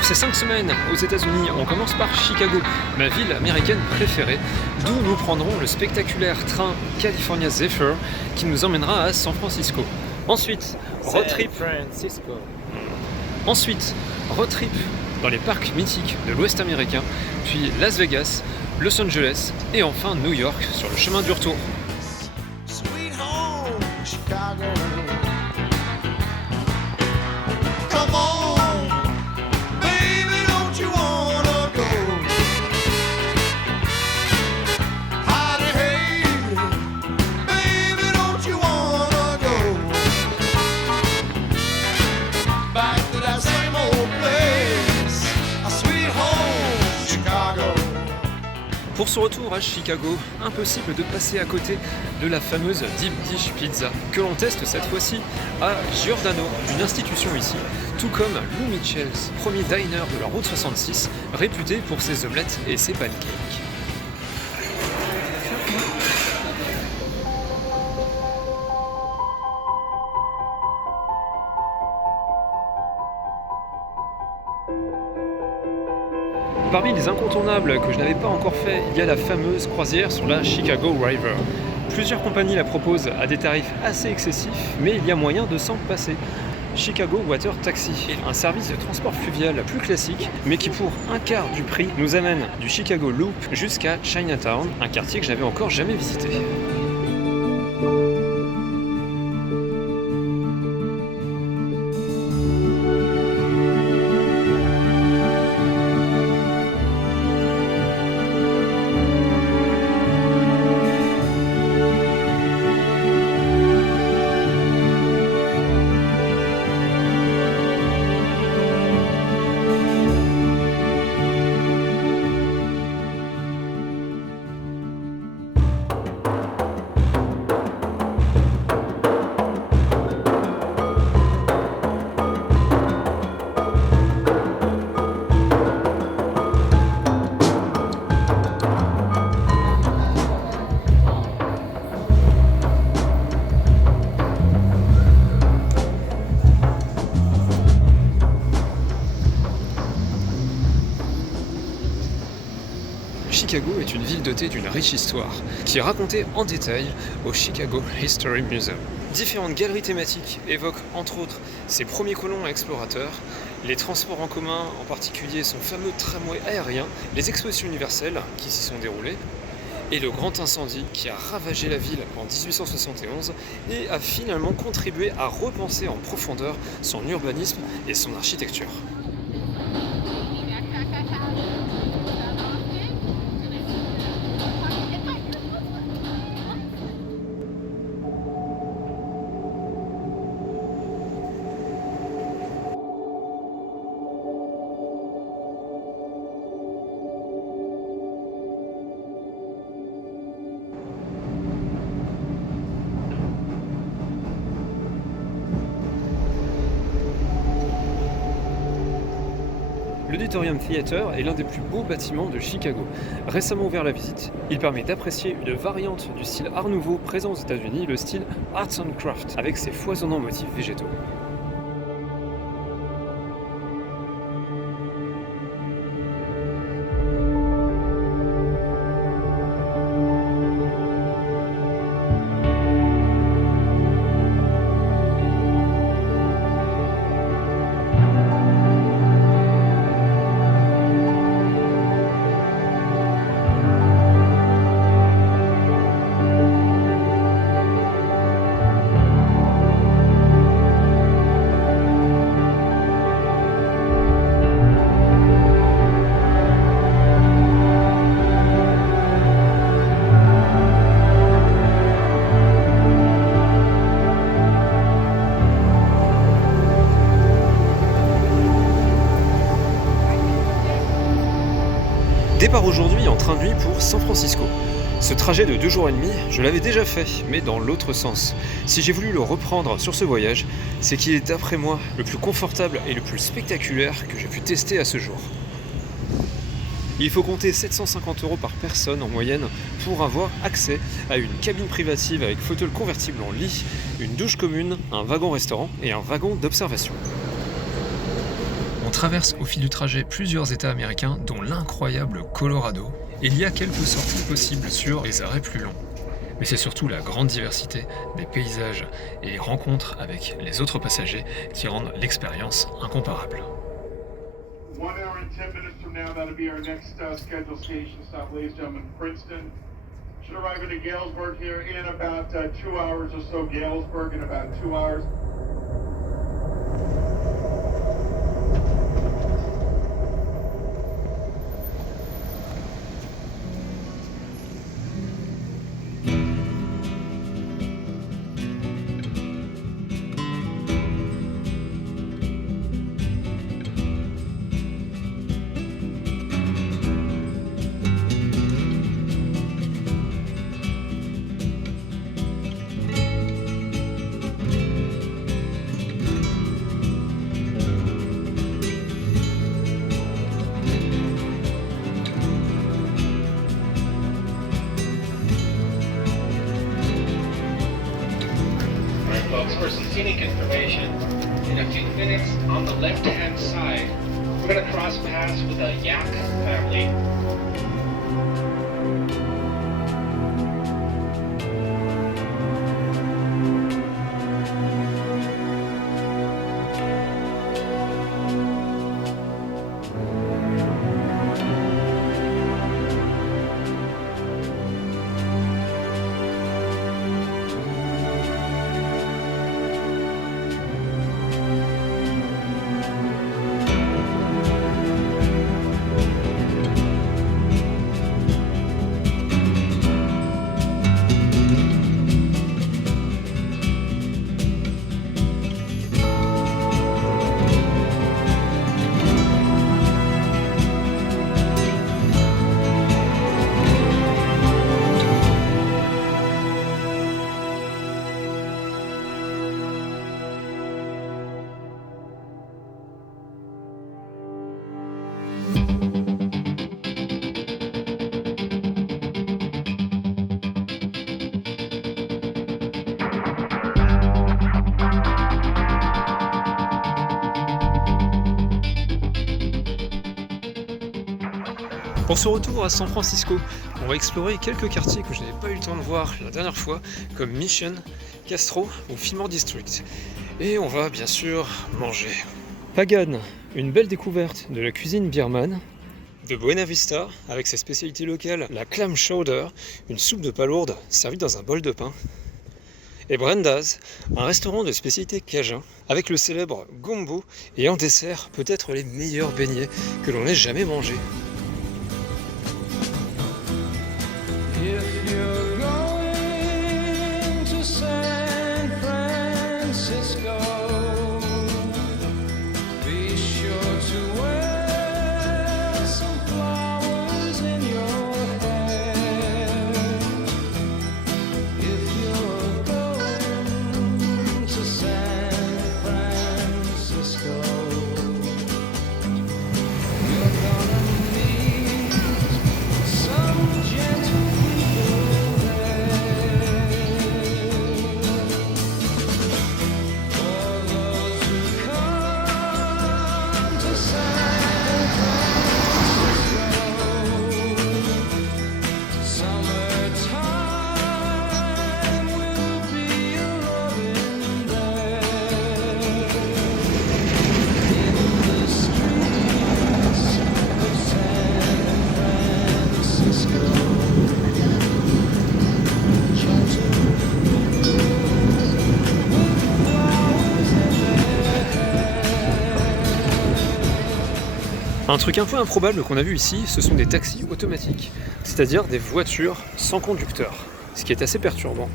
Pour ces 5 semaines aux États-Unis, on commence par Chicago, ma ville américaine préférée, d'où nous prendrons le spectaculaire train California Zephyr qui nous emmènera à San Francisco. Ensuite, road trip dans les parcs mythiques de l'Ouest américain, puis Las Vegas, Los Angeles et enfin New York sur le chemin du retour. Sweet home, Chicago. Come on, baby, don't you wanna go? Howdy, hey, baby, don't you wanna go? Back to that same old place, a sweet home, Chicago. Pour ce retour à Chicago, impossible de passer à côté de la fameuse Deep Dish Pizza, que l'on teste cette fois-ci à Giordano, une institution ici, tout comme Lou Mitchell's, premier diner de la route 66, réputé pour ses omelettes et ses pancakes. Parmi les incontournables que je n'avais pas encore fait, il y a la fameuse croisière sur la Chicago River. Plusieurs compagnies la proposent à des tarifs assez excessifs, mais il y a moyen de s'en passer. Chicago Water Taxi, un service de transport fluvial plus classique, mais qui pour un quart du prix nous amène du Chicago Loop jusqu'à Chinatown, un quartier que je n'avais encore jamais visité. Chicago est une ville dotée d'une riche histoire, qui est racontée en détail au Chicago History Museum. Différentes galeries thématiques évoquent entre autres ses premiers colons explorateurs, les transports en commun, en particulier son fameux tramway aérien, les expositions universelles qui s'y sont déroulées, et le grand incendie qui a ravagé la ville en 1871 et a finalement contribué à repenser en profondeur son urbanisme et son architecture. L'Auditorium Theater est l'un des plus beaux bâtiments de Chicago. Récemment ouvert à la visite, il permet d'apprécier une variante du style Art Nouveau présent aux États-Unis, le style Arts and Craft, avec ses foisonnants motifs végétaux. Départ aujourd'hui en train de nuit pour San Francisco. Ce trajet de 2 jours et demi, je l'avais déjà fait, mais dans l'autre sens. Si j'ai voulu le reprendre sur ce voyage, c'est qu'il est d'après moi le plus confortable et le plus spectaculaire que j'ai pu tester à ce jour. Il faut compter 750 € par personne en moyenne pour avoir accès à une cabine privative avec fauteuil convertible en lit, une douche commune, un wagon-restaurant et un wagon d'observation. On traverse au fil du trajet plusieurs États américains, dont l'incroyable Colorado, et il y a quelques sorties possibles sur les arrêts plus longs. Mais c'est surtout la grande diversité des paysages et les rencontres avec les autres passagers qui rendent l'expérience incomparable. 1 hour and 10 minutes from now, that'll be our next scheduled station stop, ladies and gentlemen, Princeton. Should arrive into Galesburg here in about 2 hours or so. Galesburg in about 2 hours. Folks, for some scenic information, in a few minutes on the left-hand side, we're going to cross paths with a yak family. Pour ce retour à San Francisco, on va explorer quelques quartiers que je n'avais pas eu le temps de voir la dernière fois, comme Mission, Castro ou Fillmore District. Et on va bien sûr manger. Pagan, une belle découverte de la cuisine birmane. De Buena Vista, avec ses spécialités locales, la clam chowder, une soupe de palourde servie dans un bol de pain. Et Brenda's, un restaurant de spécialité cajun, avec le célèbre gombo et en dessert peut-être les meilleurs beignets que l'on ait jamais mangés. If you're going to San Francisco, be sure to wear some flowers in your hair. If you're going to San Francisco, you're gonna meet some gentle Un truc un peu improbable qu'on a vu ici, ce sont des taxis automatiques, c'est-à-dire des voitures sans conducteur, ce qui est assez perturbant.